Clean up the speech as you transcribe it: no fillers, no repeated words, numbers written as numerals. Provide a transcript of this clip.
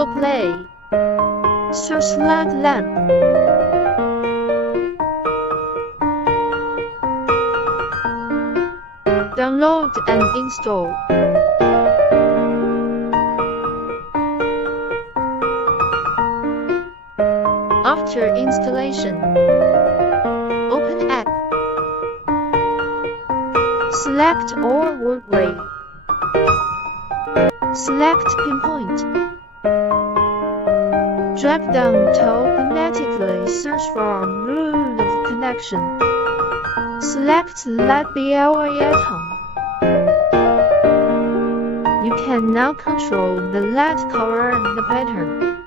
Google Play. Search LED lamp. Download and install. After installation, open app. Select all word array. Select pinpoint. Drag down to automatically search for rule of connection. Select LED BLE icon. You can now control the LED color and the pattern.